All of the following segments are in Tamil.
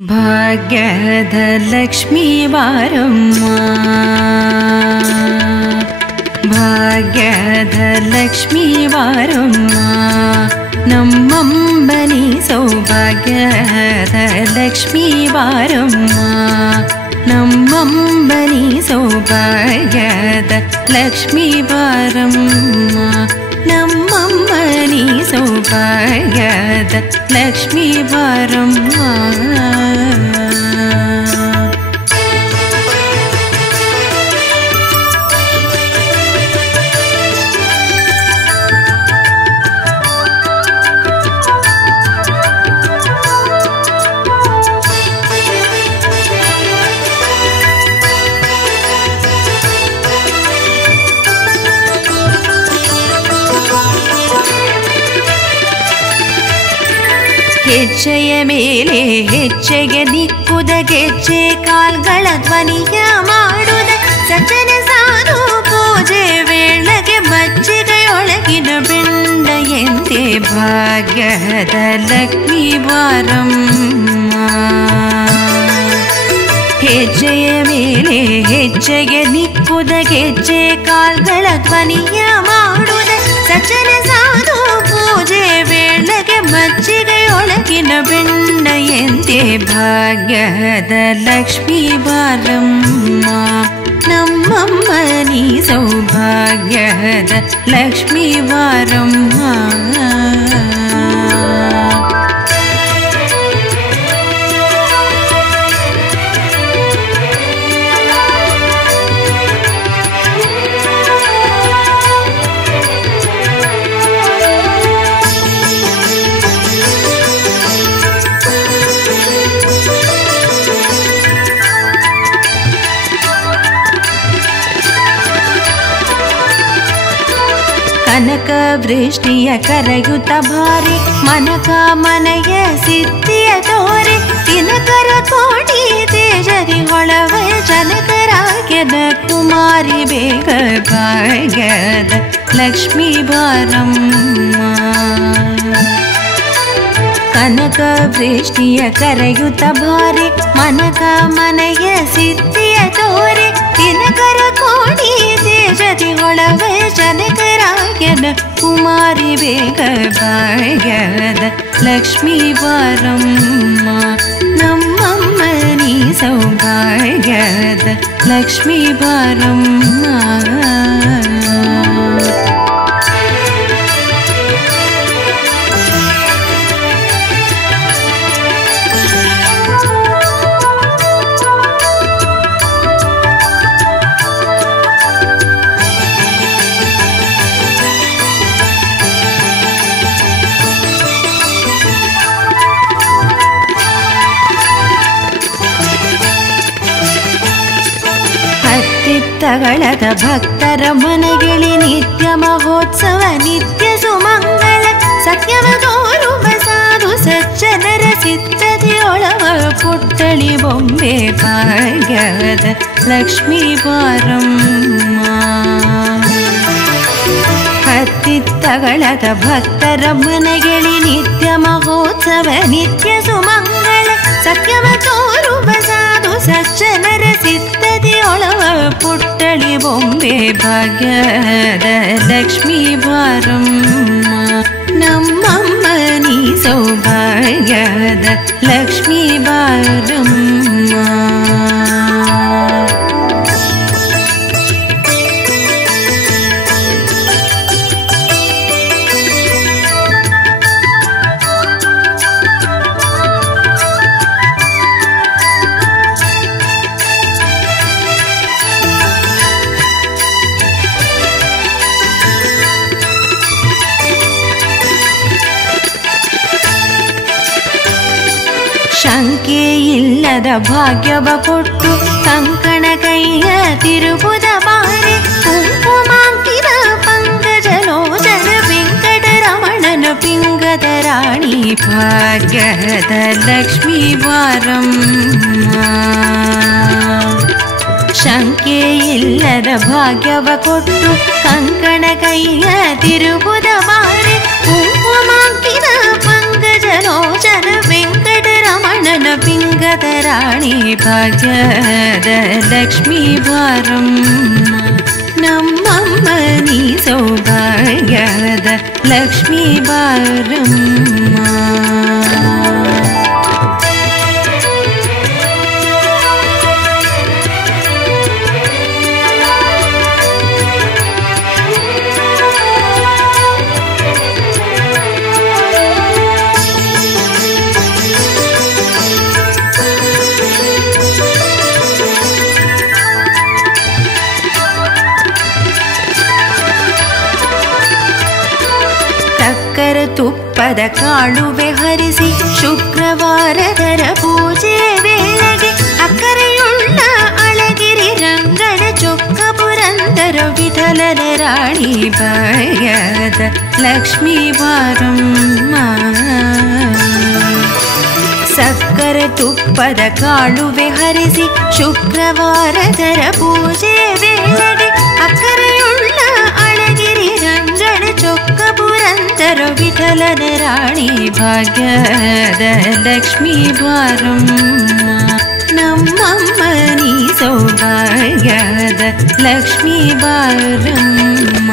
ಭಾಗ್ಯದ ಲಕ್ಷ್ಮೀ ಬಾರಮ್ಮ, ಭಾಗ್ಯದ ಲಕ್ಷ್ಮೀ ಬಾರಮ್ಮ, ನಮ್ಮಂಬನಿ ಸೌಭಾಗ್ಯದ ಲಕ್ಷ್ಮೀ ಬಾರಮ್ಮ, ನಮ್ಮಂಬನಿ ಸೌಭಾಗ್ಯದ ಲಕ್ಷ್ಮೀ ಬಾರಮ್ಮ, ನಮ್ಮಂಬನಿ ಸೌಭಾಗ್ಯದ ಲಕ್ಷ್ಮೀ ಬಾರಮ್ಮ. ಹೆಜ್ಜೆಯ ಮೇಲೆ ಹೆಜ್ಜೆಗೆ ನಿಕ್ಕುದ ಗೆಜ್ಜೆ ಕಾಲ್ಗಳ ಧ್ವನಿಯ ಮಾಡುದ ಸಜ್ಜನ ಸಾಧು ಪೂಜೆ ವೇಳೆಗೆ ಮಜ್ಜಿಗೆಯೊಳಗಿನ ಬೆಂಡ ಎಂದೇ ಭಾಗ್ಯದ ಲಕ್ಷ್ಮೀ ಬಾರಮ್ಮ. ಹೆಜ್ಜೆಯ ಮೇಲೆ ಹೆಜ್ಜೆಗೆ ನಿಕ್ಕುದ ಗೆಜ್ಜೆ ಕಾಲ್ಗಳ ಧ್ವನಿಯ ಮಾಡುದ ಸಜ್ಜನ ಸಾಧು ಪೂಜೆ ವೇಳೆಗೆ ಮಜ್ಜಿಗೆಯೊಳಗಿನ ಬೆಂಡ ಎಂದೇ ಭಾಗ್ಯದ ಲಕ್ಷ್ಮೀ ಬಾರಮ್ಮ, ನಮ್ಮಮ್ಮನಿ ಸೌಭಾಗ್ಯದ ಲಕ್ಷ್ಮೀ ಬಾರಮ್ಮ. ಕನಕ ವೃಷ್ಟಿಯ ಕರೆಯುತ್ತ ಭಾರಿ ಮನಕ ಮನೆಯ ಸಿದ್ಧಿಯ ತೋರೆ ದಿನಕರ ಕೋಟಿ ತೇಜರಿ ಹೊಳವ ಜನಕರಾಗ್ಯದ ಕುಮಾರಿ ಬೇಗ ಭಾಗ್ಯದ ಲಕ್ಷ್ಮೀ ಬಾರಮ್ಮ. ಕನಕ ವೃಷ್ಟಿಯ ಕರೆಯುತ್ತ ಭಾರಿ ಮನಕ ಮನೆಯ ಸಿದ್ಧಿಯ ತೋರೆ ದಿನಕರ ಕೋಟಿ ತೇಜರಿ ಹೊಳವ ಜನಕರಾಗ್ಯದ ಕುಮಾರಿ ಬೇಗ ಭಾಗ್ಯದ ಲಕ್ಷ್ಮೀ ಬಾರಮ್ಮ, ನಮ್ಮಮ್ಮನಿ ಸೌಭಾಗ್ಯದ ಲಕ್ಷ್ಮೀ ಬಾರಮ್ಮ. ತಗಳದ ಭಕ್ತರ ಮನೆಗಿಳಿ ನಿತ್ಯ ಮಹೋತ್ಸವ ನಿತ್ಯ ಸುಮಂಗಳ ಸತ್ಯವ ತೋರುವ ಸಾಧು ಸಜ್ಜನರ ಚಿತ್ತದಿಯೊಳವ ಪುಟ್ಟಳಿ ಬೊಂಬೆ ಭಾಗ್ಯದ ಲಕ್ಷ್ಮೀ ಬಾರಮ್ಮ. ಹತ್ತಿತ್ತಗಳದ ಭಕ್ತರ ಮನೆಗಿಳಿ ನಿತ್ಯ ಮಹೋತ್ಸವ ನಿತ್ಯ ಸುಮಂಗಳ ಸತ್ಯವ ತೋರುವ ಸಾಧು ಸಜ್ಜನರ ಚಿತ್ತದಿಯೊಳವ ಪುಟ್ಟಳಿ ಬೊಂಬೆ ಭಾಗ್ಯದ ಲಕ್ಷ್ಮೀ ಬಾರಮ್ಮ, ನಮ್ಮಮ್ಮನಿ ಸೌಭಾಗ್ಯದ ಲಕ್ಷ್ಮೀ ಬಾರಮ್ಮ. ಶಂಕೆ ಇಲ್ಲದ ಭಾಗ್ಯವ ಕೊಟ್ಟು ಕಂಕಣ ಕೈಯ ತಿರುಬುದ ಬಾರಿ ಕುಂಕುಮಾಂಕಿತ ಪಂಕಜಲೋಚನ ವೆಂಕಟರಮಣನ ಪಿಂಗದ ರಾಣಿ ಭಾಗ್ಯದ ಲಕ್ಷ್ಮೀ ಬಾರಮ್ಮ. ಶಂಕೆ ಇಲ್ಲದ ಭಾಗ್ಯವ ಕೊಟ್ಟು ಕಂಕಣ ಕೈಯ ತಿರುಬುದ ಬಾರಿ ಕುಂಕುಮಾಂಕಿತ ಪಂಕಜಲೋಚನ ವೆಂಕಟರಮಣನ ಪಿಂಗ ಭಾಗ್ಯದ ರಾಣಿ ಭಾಗ್ಯದ ಲಕ್ಷ್ಮೀ ಬಾರಮ್ಮ ನಮ್ಮಮ್ಮ ನೀ ಸೌಭಾಗ್ಯದ ಲಕ್ಷ್ಮೀ ಬಾರಮ್ಮ ತುಪ್ಪದ ಕಾಳುವೆ ಹರಿಸಿ ಶುಕ್ರವಾರದರ ಪೂಜೆ ವೇಳೆಗೆ ಅಕ್ಕರೆಯುಳ್ಳ ಅಳಗಿರಿ ರಂಗನ ಚೊಕ್ಕ ಪುರಂದರ ವಿಠಲನ ರಾಣಿ ಭಾಗ್ಯದ ಲಕ್ಷ್ಮೀ ಬಾರಮ್ಮ ಸಕ್ಕರೆ ತುಪ್ಪದ ಕಾಳುವೆ ಹರಿಸಿ ಶುಕ್ರವಾರದರ ಪೂಜೆ ವೇಳೆಗೆ ಅಕ್ಕರೆಯುಳ್ಳ ಅಳಗಿರಿ ರಂಗನ ಚೊಕ್ಕ ಪುರಂದರ ವಿಠಲನ ರಾಣಿ ಭಾಗ್ಯದ ಲಕ್ಷ್ಮೀ ಬಾರಮ್ಮ ನಮ್ಮಮ್ಮ ನೀ ಸೌಭಾಗ್ಯದ ಲಕ್ಷ್ಮೀ ಬಾರಮ್ಮ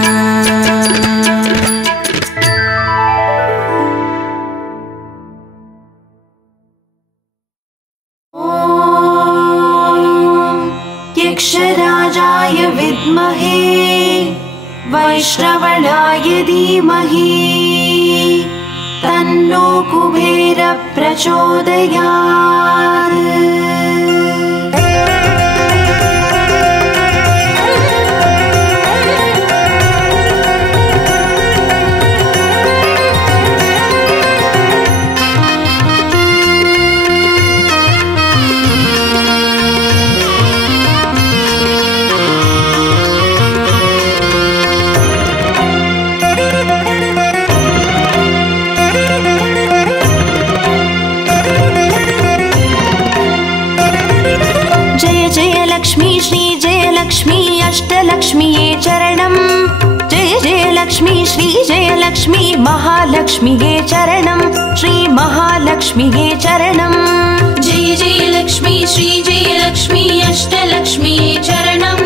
यक्षराजाय विद्महे वैश्रवणाय धीमहि तन्नो कुबेर प्रचोदयात् लक्ष्मी श्री जय लक्ष्मी अष्टलक्ष्मीये चरणं जय जय लक्ष्मी श्री जय लक्ष्मी महालक्ष्मीये चरणं श्री महालक्ष्मीये चरणं जय जय लक्ष्मी श्री जय लक्ष्मी अष्टलक्ष्मीये चरणं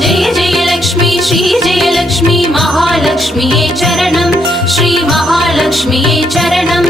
जय जय लक्ष्मी श्री जय लक्ष्मी महालक्ष्मीये चरणं श्री महालक्ष्मीये चरणं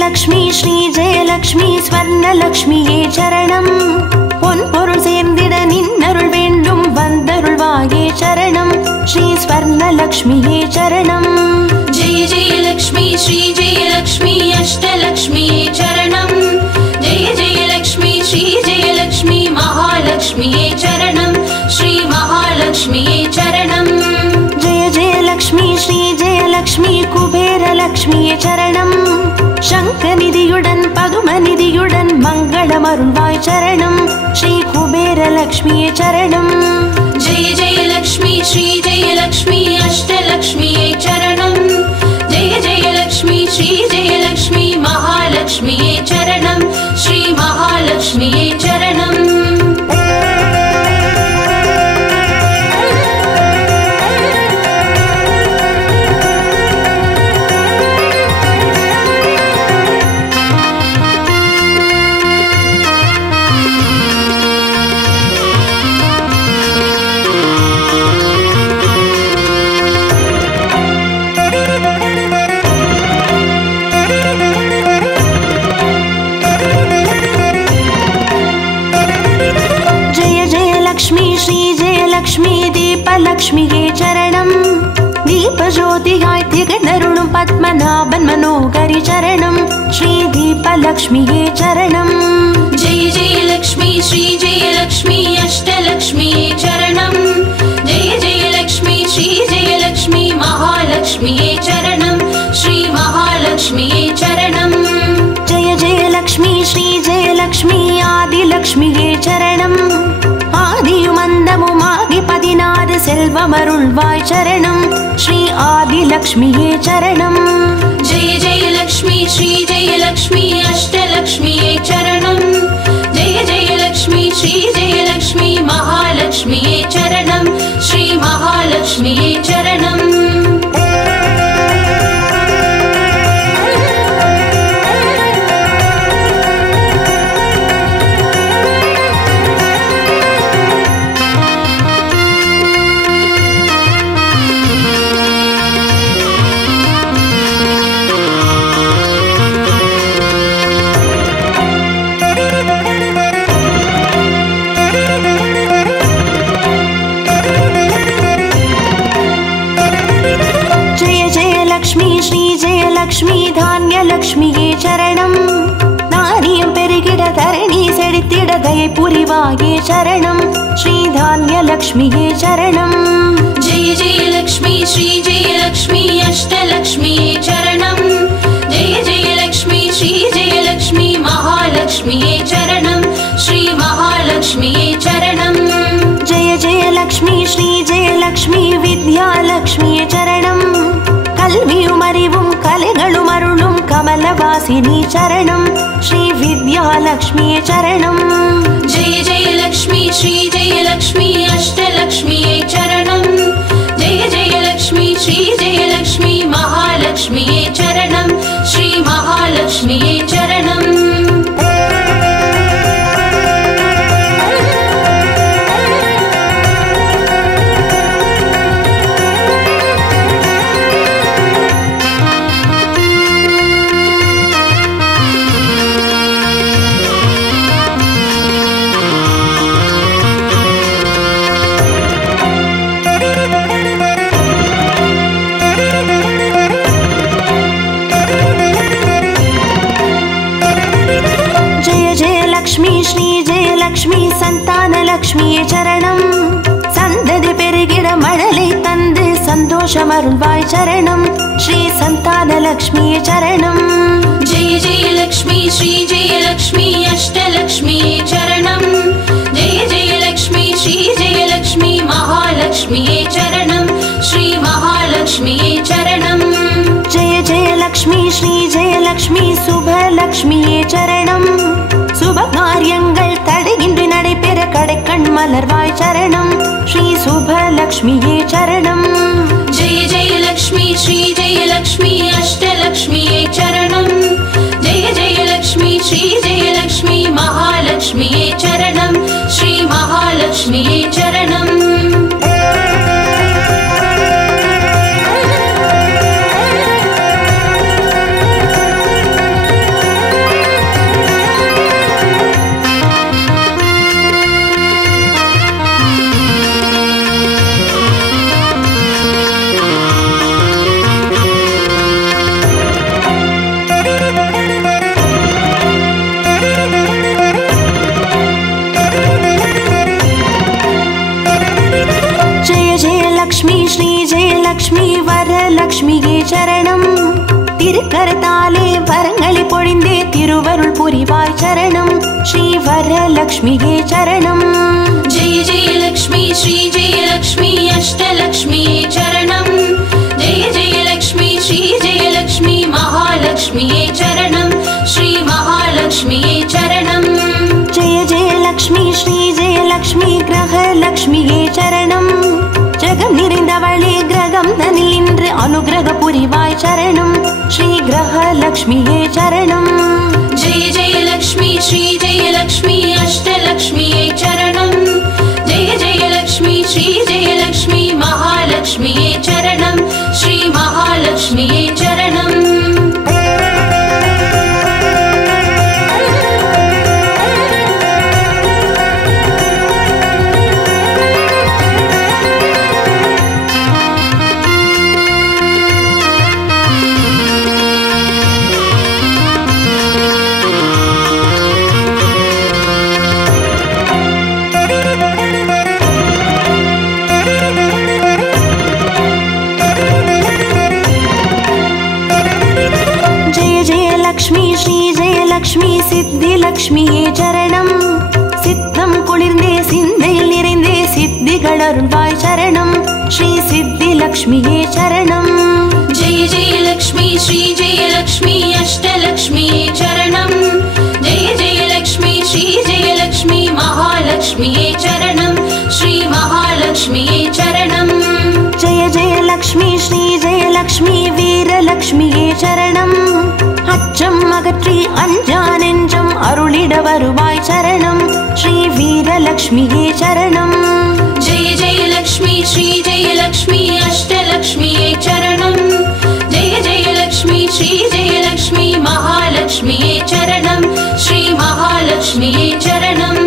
लक्ष्मी श्री जय लक्ष्मी स्वर्णलक्ष्मीये चरणं பொன்பொருள் சேர்ந்திட நின்னருள் வேண்டும் வந்தருள்வாயே சரணம் ஸ்ரீ ஸ்வர்ணலக்ஷ்மியே சரணம் ஜெய ஜெய லக்ஷ்மி ஸ்ரீ ஜெய லக்ஷ்மி அஷ்டலக்ஷ்மியே சரணம் ஜெய ஜெய லக்ஷ்மி ஸ்ரீ ஜெய லக்ஷ்மி மகாலக்ஷ்மியே சரணம் ஸ்ரீ மகாலக்ஷ்மியே சரணம் ஜெய ஜெய லக்ஷ்மி ஸ்ரீ ஜெய லக்ஷ்மி குபேர லக்ஷ்மியே சரணம் शङ्खनिधियुडन् पदुमनिधियुडन् मङ्गलमरुळ्वाय चरणं श्री कुबेरलक्ष्मीये चरणं जय जय लक्ष्मी श्री जय लक्ष्मी अष्टलक्ष्मीये चरणं जय जय लक्ष्मी श्री जय लक्ष्मी महालक्ष्मीये चरणं श्री महालक्ष्मीये चरणं लक्ष्मीये चरणं दीपज्योतिहाय तिगणरुणु पद्मनाभन् मनोहरि चरणं श्री दीपलक्ष्मीये चरणं जय जय लक्ष्मी श्री जय लक्ष्मी अष्टलक्ष्मीये चरणं जय जय लक्ष्मी श्री जय लक्ष्मी महालक्ष्मीये चरणं श्री महालक्ष्मीये चरणं जय जय लक्ष्मी ஜெயலக்ஷ்மி ஸ்ரீ ஜெயலக்ஷ்மி ஆதிலக்ஷ்மியே சரணம். ஆதியும் அந்தமுமாகி 16 செல்வமருள்வாய் சரணம். ஸ்ரீ ஆதிலக்ஷ்மியே சரணம். ஜெய ஜெயலக்ஷ்மி ஸ்ரீ ஜெயலக்ஷ்மி அஷ்டலக்ஷ்மியே சரணம். ஜெய ஜெயலக்ஷ்மி ஸ்ரீ ஜெயலக்ஷ்மி மகாலக்ஷ்மியே சரணம். ஸ்ரீ மகாலக்ஷ்மியே சரணம். லக்ஷ்மி தான்யலக்ஷ்மியே சரணம். நாரியம் பெருகிட தரணி செழித்திட தயை புரிவாயே சரணம். ஸ்ரீ தான்யலக்ஷ்மியே சரணம். ஜெய ஜெயலக்ஷ்மி ஸ்ரீ ஜெயலக்ஷ்மி அஷ்டலக்ஷ்மியே சரணம். ஜெய ஜெயலக்ஷ்மி ஸ்ரீ ஜெயலக்ஷ்மி மகாலக்ஷ்மியே சரணம். ஸ்ரீ மகாலக்ஷ்மியே சரணம். ஜெய ஜெயலக்ஷ்மி ஸ்ரீ ஜெயலக்ஷ்மி வித்யாலக்ஷ்மியே சரணம். கல்வியும் அறிவும் கலைகளும் அருளும் கமலவாசினி சரணம். ஸ்ரீ வித்யாலக்ஷ்மியே சரணம். ஜெய ஜெயலக்ஷ்மி ஸ்ரீ ஜெயலக்ஷ்மி அஷ்டலக்ஷ்மியே சரணம். ஜெய ஜெயலக்ஷ்மி ஸ்ரீ ஜெயலக்ஷ்மி மகாலக்ஷ்மியே சரணம். ஸ்ரீ மகாலக்ஷ்மியே சரணம். லக்ஷ்மி சந்தானலக்ஷ்மியே சரணம். சந்ததி பெருகிட மழலை தந்து சந்தோஷம் அருள்வாய் சரணம். ஸ்ரீ சந்தானலக்ஷ்மியே சரணம். ஜெய ஜெயலக்ஷ்மி ஸ்ரீ ஜெயலக்ஷ்மி அஷ்டலக்ஷ்மியே சரணம். ஜெய ஜெயலக்ஷ்மி ஸ்ரீ ஜெயலக்ஷ்மி மகாலக்ஷ்மியே சரணம். ஸ்ரீ மகாலக்ஷ்மியே சரணம். ஜெய ஜெயலக்ஷ்மி ஸ்ரீ ஜெயலக்ஷ்மி சுபலக்ஷ்மியே சரணம். சுப காரியங்கள் தடையின்றி நடைபெற கடைக்கண் மலர்வாய் சரணம். ஸ்ரீ சுபலக்ஷ்மியே சரணம். ஜெய ஜெயலக்ஷ்மி ஸ்ரீ ஜெயலக்ஷ்மி அஷ்டலக்ஷ்மியே சரணம். ஜெய ஜெயலக்ஷ்மி ஸ்ரீ ஜெயலக்ஷ்மி மகாலக்ஷ்மியே சரணம். ஸ்ரீ மகாலக்ஷ்மியே சரணம். லக்ஷ்மி வரலக்ஷ்மியே சரணம். திருக்கரத்தாலே வரங்களை பொழிந்தே திருவருள் புரிவாய் சரணம். ஸ்ரீ வரலக்ஷ்மியே சரணம். ஜெய ஜெயலக்ஷ்மி ஸ்ரீ ஜெயலக்ஷ்மி அஷ்டலக்ஷ்மியே சரணம். ஜெய ஜெயலக்ஷ்மி ஸ்ரீ ஜெயலக்ஷ்மி மகாலக்ஷ்மியே சரணம். ஸ்ரீ மகாலக்ஷ்மியே சரணம். ஜெய ஜெயலக்ஷ்மி ஸ்ரீ ஜெயலக்ஷ்மி கிரகலக்ஷ்மியே சரணம். ஜெகம் நிறைந்தவளே கிரகம் தனில் இன்று அனுகிரக புரிவாய் சரணம். ஸ்ரீ கிரகலக்ஷ்மியே சரணம். ஜெய ஜெயலக்ஷ்மி ஸ்ரீ ஜெயலக்ஷ்மி அஷ்டலக்ஷ்மியே சரணம். ஜெய ஜெயலக்ஷ்மி ஸ்ரீ ஜெயலக்ஷ்மி மகாலக்ஷ்மியே சரணம். ஸ்ரீ மகாலக்ஷ்மியே சரணம். லக்ஷ்மி சித்தி லக்ஷ்மியே சரணம். சித்தம் குளிர்ந்தே சிந்தையில் நிறைந்தே சித்திகள் அருள்வாய் சரணம். ஸ்ரீ சித்தி லக்ஷ்மியே சரணம். जय जय लक्ष्मी श्री जय लक्ष्मी अष्टलक्ष्मी चरणं. जय जय लक्ष्मी श्री जय लक्ष्मी महालक्ष्मी चरणं. श्री महालक्ष्मी चरणं. जय जय लक्ष्मी श्री जय लक्ष्मी வீரலக்ஷ்மியே சரணம். அச்சம் அகற்றி அஞ்சா நெஞ்சம் அருளிட வருவாய் சரணம். ஸ்ரீ வீரலக்ஷ்மியே சரணம். जय जय लक्ष्मी श्री जय लक्ष्मी अष्टलक्ष्मी चरणं. जय जय लक्ष्मी श्री जय लक्ष्मी महालक्ष्मी चरणं. श्री महालक्ष्मी चरणं.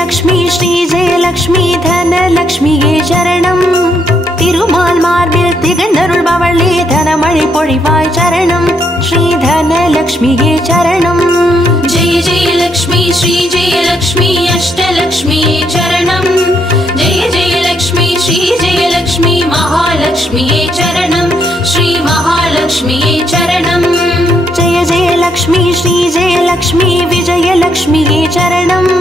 லக்ஷ்மி ஸ்ரீ ஜெயலக்ஷ்மி தனலக்ஷ்மியே சரணம். திருமால் மார்பில் திகழ்ந்தருள்பவளே தனமழை பொழிவாய் சரணம். ஸ்ரீ தனலக்ஷ்மியே சரணம். जय जय लक्ष्मी श्री जय लक्ष्मी अष्टलक्ष्मी चरणं. जय जय लक्ष्मी श्री जय लक्ष्मी महालक्ष्मी चरणं. श्री महालक्ष्मी चरणं. जय जय लक्ष्मी श्री जयलक्ष्मी विजयलक्ष्मिயே சரணம்.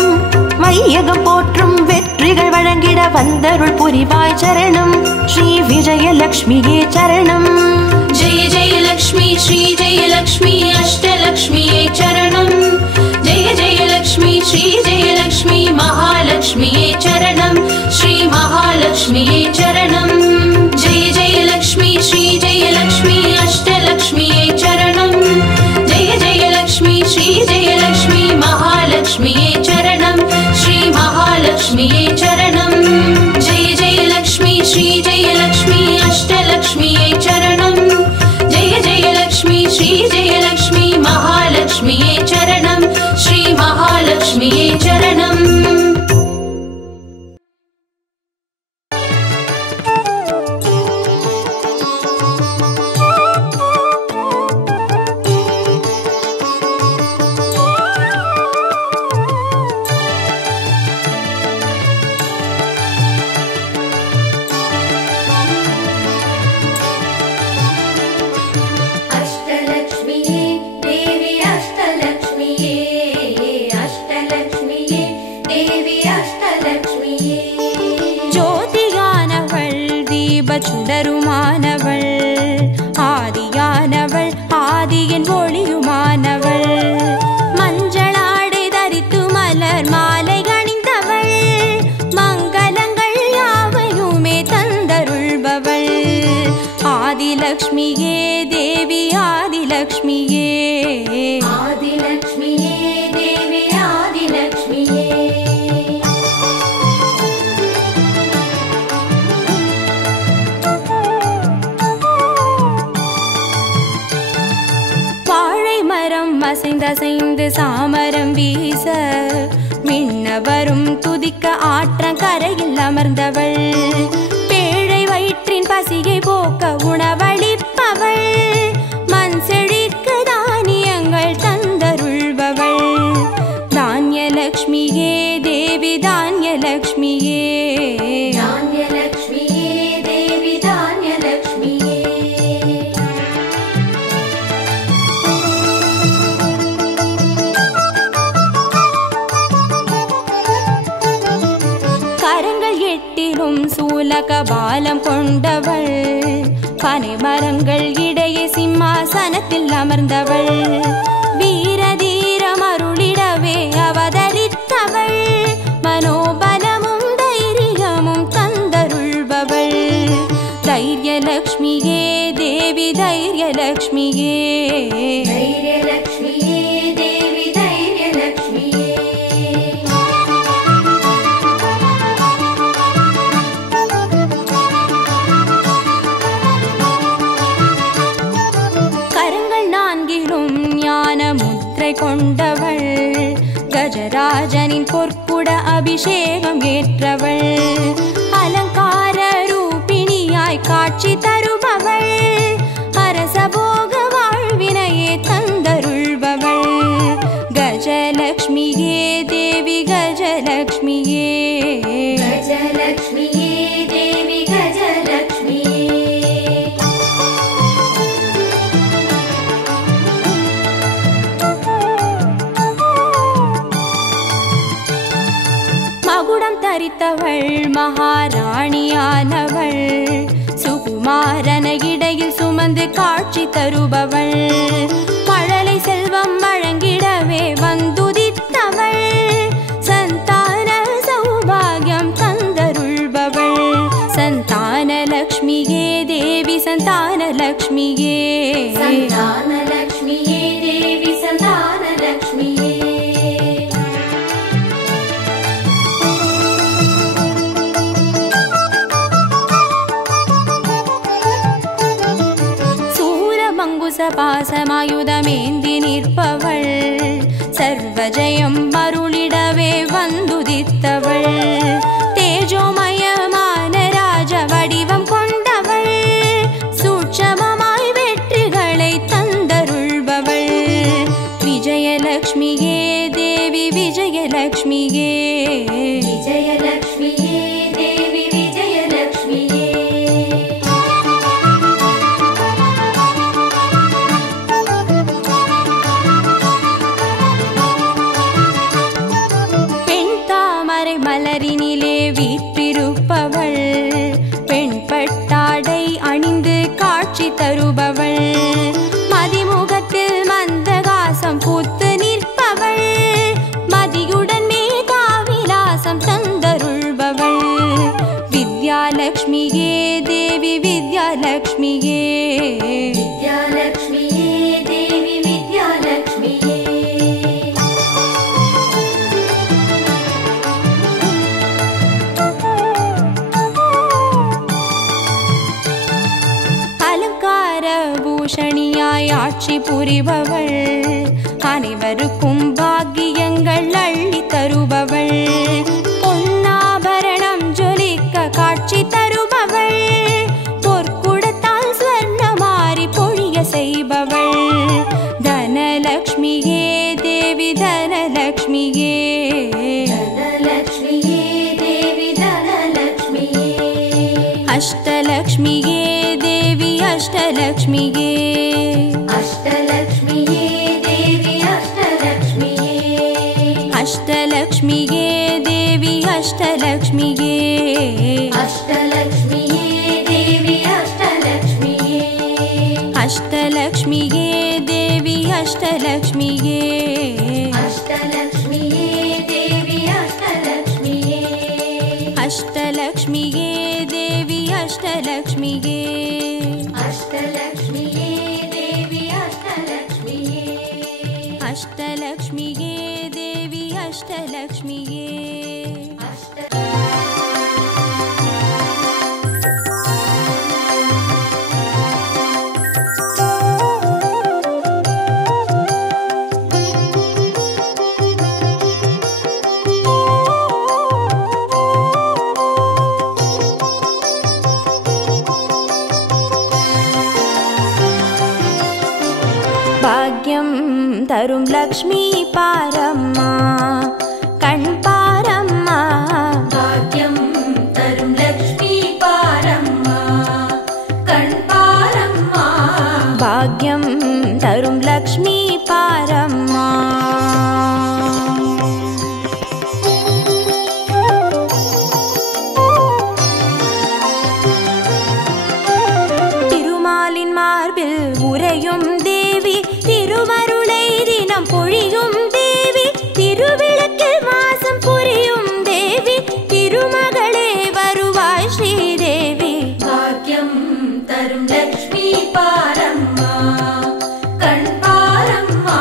வையகம் போற்றும் வெற்றிகள் வழங்கிட வந்தருள் புரிவாய் சரணம். ஸ்ரீ விஜயலக்ஷ்மியே சரணம். जय जय लक्ष्मी श्री जय लक्ष्मी अष्टलक्ष्मी चरणं. जय जय लक्ष्मी श्री जय लक्ष्मी महालक्ष्मी चरणं. श्री महालक्ष्मी चरणं. जय जय लक्ष्मी श्री जय लक्ष्मी अष्टलक्ष्मी चरणं. जय जय लक्ष्मी श्री जय लक्ष्मी महालक्ष्मी चरणं. श्री महालक्ष्मी चरणं. जय जय लक्ष्मी श्री जय लक्ष्मी अष्टलक्ष्मी चरणं. जय जय लक्ष्मी श्री जय लक्ष्मी महालक्ष्मी चरणं. श्री महालक्ष्मी चरणं. சுடருமானவள் ஆதியானவள் ஆதியின் ஒளியுமானவள் மஞ்சளாடை தரித்து மலர் மாலை அணிந்தவள் மங்களங்கள் யாவையுமே தந்தருள்பவள் ஆதிலக்ஷ்மியே தேவி ஆதிலக்ஷ்மியே आदिलक्ष्मीये देवी आदिलक्ष्मीये. அசைந்து சாமரம் வீச மின்னவரும் துதிக்க ஆற்றங்கரையில் அமர்ந்தவள் பேழை வயிற்றின் பசியை போக்க உணவளிப்பவள் மண் செழிக்க தானியங்கள் தந்தருள்பவள் தானியலக்ஷ்மியே தேவி தானியலக்ஷ்மியே धान्यलक्ष्मीये देवी धान्यलक्ष्मीये. கரங்கள் எட்டிலும் சூலக பாலம் கொண்டவள் பனை மரங்கள் இடையே சிம்மாசனத்தில் அமர்ந்தவள் வீர தீரம் அருளிடவே அவதரித்தவள் மனோபலமும் தைரியமும் தந்தருள்பவள் தைரியலக்ஷ்மியே தேவி தைரியலக்ஷ்மியே धैर्यलक्ष्मीये देवी धैर्यलक्ष्मीये. கரங்கள் நான்கிலும் ஞான கொடை கொண்டவள், கஜராஜனின் பொற்குட அபிஷேகம் ஏற்றவள், அலங்கார ரூபிணியாய் காட்சி தருபவள், அரசபோக வாழ்வினையே தந்தருள்பவள், கஜலக்ஷ்மியே தேவி கஜலக்ஷ்மியே, கஜலக்ஷ்மியே தேவி கஜலக்ஷ்மியே. மகுடம் தரித்தவள் மகாராணியானவள், சுகுமாரன இடையில் சுமந்து காட்சி தருபவள், மழலை செல்வம் வழங்கிடவே வந்துதித்தவள், சந்தான சௌபாகியம் தந்தருள்பவள், சந்தான லக்ஷ்மியே தேவி சந்தான லக்ஷ்மியே, சந்தான லக்ஷ்மியே தேவி சந்தான லக்ஷ்மியே. பாசமாயுதமேந்தி நிற்பவள், சர்வஜயம் அருளிடவே வந்துதித்தவள், தேஜோமயமான ராஜ வடிவம் கொண்டவள், சூட்சமமாய் வெற்றிகளை தந்தருள்பவள், விஜயலக்ஷ்மியே தேவி விஜயலக்ஷ்மியே, விஜயலக்ஷ்மியே தேவி விஜயலக்ஷ்மியே. மலரினிலே வீற்றிருப்பவள், பெண் பட்டாடை அணிந்து காட்சி தருபவள், மதிமுகத்தில் மந்தகாசம் பூத்து நிற்பவள், மதியுடன் மேகாவிலாசம் தந்தருள்பவள், வித்யாலக்ஷ்மியே தேவி வித்யாலக்ஷ்மியே, வித்யாலக்ஷ்மியே தேவி வித்யாலக்ஷ்மியே. பூஷணியாய் ஆட்சி புரிபவள், அனைவருக்கும் பாக்கியங்கள் அள்ளி தருபவள், பொன்னாபரணம் ஜொலிக்க காட்சி தருபவள், பொற்குடத்தால் ஸ்வர்ணமாரி பொழிய செய்பவள், தனலக்ஷ்மியே தேவி தனலக்ஷ்மியே, தனலக்ஷ்மியே தேவி தனலக்ஷ்மியே. அஷ்டலக்ஷ்மியே தேவி அஷ்டலக்ஷ்மியே, அஷ்டலக்ஷ்மியே தேவி அஷ்டலக்ஷ்மியே. அஷ்டலக்ஷ்மியே தேவி அஷ்டலக்ஷ்மியே, அஷ்டலக்ஷ்மியே தேவி அஷ்டலக்ஷ்மியே. அஷ்டலக்ஷ்மியே தேவி அஷ்டலக்ஷ்மியே, அஷ்டலக்ஷ்மியே தேவி அஷ்டலக்ஷ்மியே. அஷ்டலக்ஷ்மியே தேவி அஷ்டலக்ஷ்மியே, அஷ்டலக்ஷ்மியே தேவி அஷ்டலக்ஷ்மியே. அஷ்டலக்ஷ்மியே தேவி அஷ்டலக்ஷ்மியே. பாக்யம் தரும் லக்ஷ்மி பாரம்மா, கண் பாரம்மா, பாக்யம் தரும் லக்ஷ்மி பாரம்மா, கண் பாரம்மா. பாக்யம் தரும் லக்ஷ்மி பாரம்மா. திருமாலின் மார்பில் உறையும் தேவி, திருவருளை தினம் பொழியும் தேவி, திருவிளக்கில் வாசம் புரியும் தேவி, திருமகளே வருவாய் ஸ்ரீதேவி. பாக்யம் தரும் லக்ஷ்மி பாரம்மா, கண் பாரம்மா.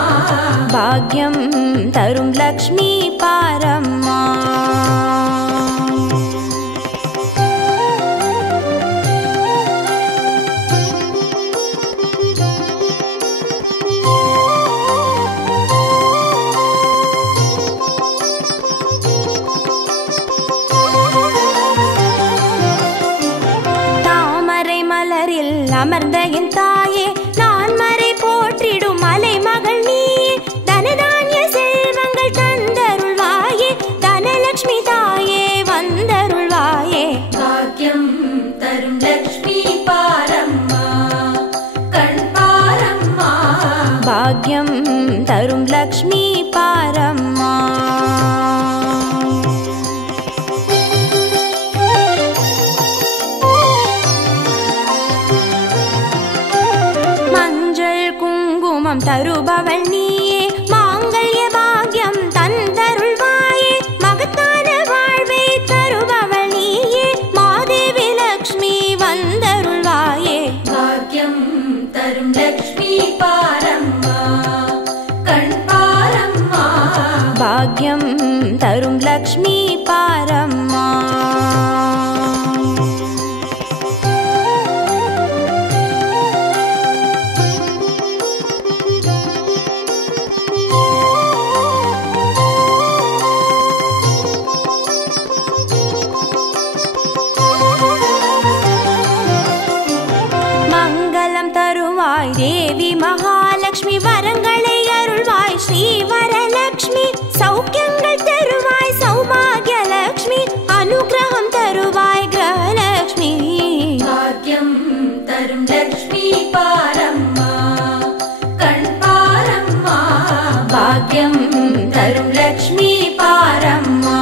பாக்யம் தரும் லக்ஷ்மி பாரம்மா. அமர்ந்த என் தாயே, நான் மறை போற்றிடும் மலை மகள் நீயே, தனதானிய செல்வங்கள் தந்தருள்வாயே, தனலட்சுமி தாயே வந்தருள்வாயே. பாக்யம் தரும் லக்ஷ்மி பாரம்மா, கண் பாரம்மா. பாக்யம் தரும் லக்ஷ்மி பாரம்மா. மஞ்சள் குங்குமம் தருபவள் நீயே, மாங்கல்ய பாக்யம் தந்தருள்வாயே, மகத்தான வாழ்வை தருபவள் நீயே, மாதேவி லக்ஷ்மி வந்தருள்வாயே. பாக்யம் தரும் லக்ஷ்மி பாரம்மா, கண் பாரம்மா. பாக்யம் தரும் லக்ஷ்மி பாரம்மா. மங்களம் தருவாய் தேவி மகாலட்சுமி, வரங்களை அருள்வாய் ஸ்ரீ வரலட்சுமி, சௌக்கியங்கள் தருவாய் சௌபாகியலட்சுமி, அனுகிரகம் தருவாய் கிரகலட்சுமி. பாக்யம் தரும் லக்ஷ்மி பாரம்மா, கண் பாரம்மா. பாக்யம் தரும் லக்ஷ்மி பாரம்மா.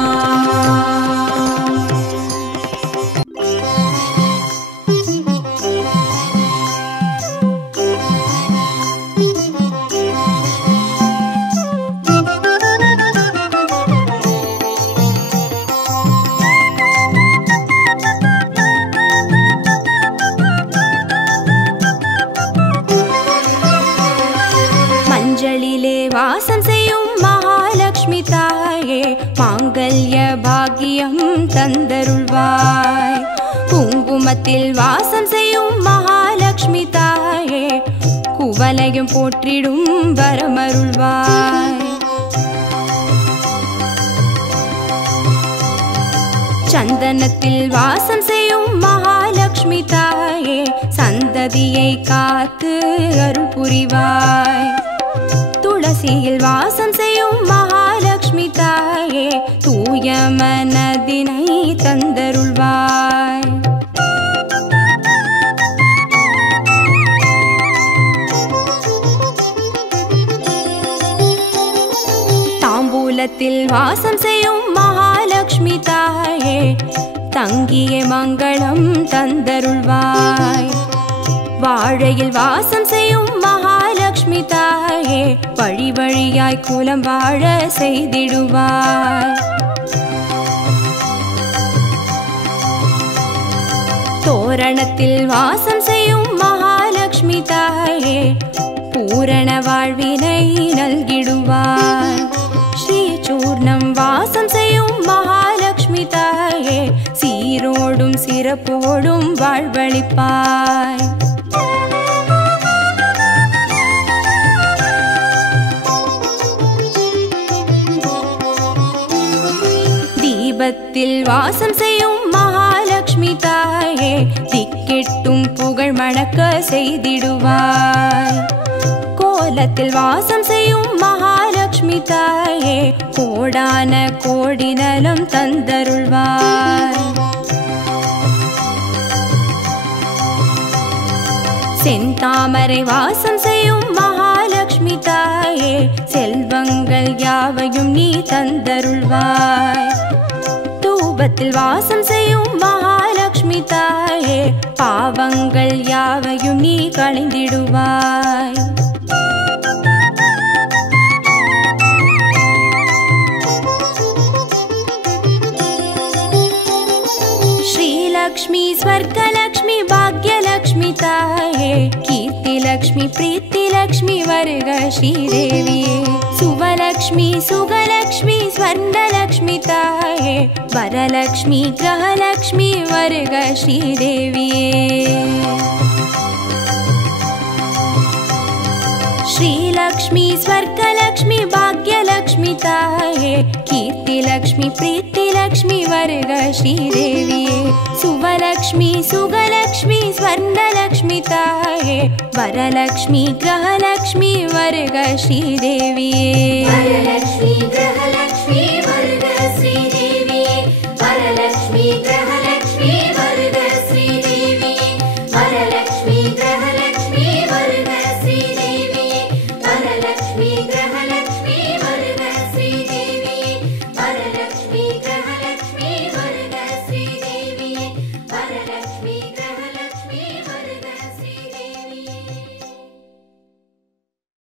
மஞ்சளிலே வாசம் செய்யும் மகாலட்சுமி தாயே, மாங்கல்ய பாக்கியம் தந்தருள்வாய், குங்குமத்தில் வாசம் செய்யும் மகாலட்சுமி தாயே, குவலையும் போற்றிடும் வரமருள்வாய். சந்தனத்தில் வாசம் செய்யும் மகாலட்சுமி தாயே, சந்ததியை காத்து அருள் புரிவாய். துளசியில் வாசம் செய்யும் மகாலட்சுமி தாயே, தூய மனதினை தந்தருள்வாய். தாம்பூலத்தில் வாசம் செய்யும் மகாலட்சுமி தாயே, தங்கிய மங்களம் தந்தருள்வாய். வாழையில் வாசம் செய்யும் மகாலட்சுமி தாயே, வழி வழியாய் குலம் வாழ செய்திடுவாய். தோரணத்தில் வாசம் செய்யும் மகாலட்சுமி தாயே, பூரண வாழ்வினை நல்கிடுவாய். ஸ்ரீ சூர்ணம் வாசம் செய்யும் மகாலட்சுமி தாயே, சீரோடும் சிறப்போடும் வாழ்வளிப்பாய். தீபத்தில் வாசம் செய்யும் மகாலட்சுமி தாயே, திக்கெட்டும் புகழ் மணக்க செய்திடுவாய். கோலத்தில் வாசம் செய்யும் மகாலட்சுமி தாயே, கோடான கோடி நலம் தந்தருள்வாய். செந்தாமரை வாசம் செய்யும் மகாலட்சுமி தாயே, செல்வங்கள் யாவையும் நீ தந்தருள்வாய். தூபத்தில் வாசம் செய்யும் மகாலட்சுமி தாயே, பாவங்கள் யாவையும் நீ களைந்திடுவாய். श्रीलक्ष्मी स्वर्गलक्ष्मी भाग्यलक्ष्मी ताये, कीर्तिलक्ष्मी प्रीतिलक्ष्मी वर्ग श्रीदेविये, सुवलक्ष्मी सुगलक्ष्मी स्वर्णलक्ष्मी ताये, वरलक्ष्मी ग्रहलक्ष्मी वर्ग श्रीदेविये. श्रीलक्ष्मी स्वर्गलक्ष्मी भाग्यलक्ष्मी ताये, कीर्तिलक्ष्मी प्रीतिलक्ष्मी वर्ग श्रीदेविये सुवलक्ष्मी सुगलक्ष्मी स्वर्णलक्ष्मी ताये वरलक्ष्मी ग्रहलक्ष्मी वर्ग श्रीदेविये वरलक्ष्मी ग्रहलक्ष्मी वर्ग श्रीदेविये वरलक्ष्मी ग्रहलक्ष्मी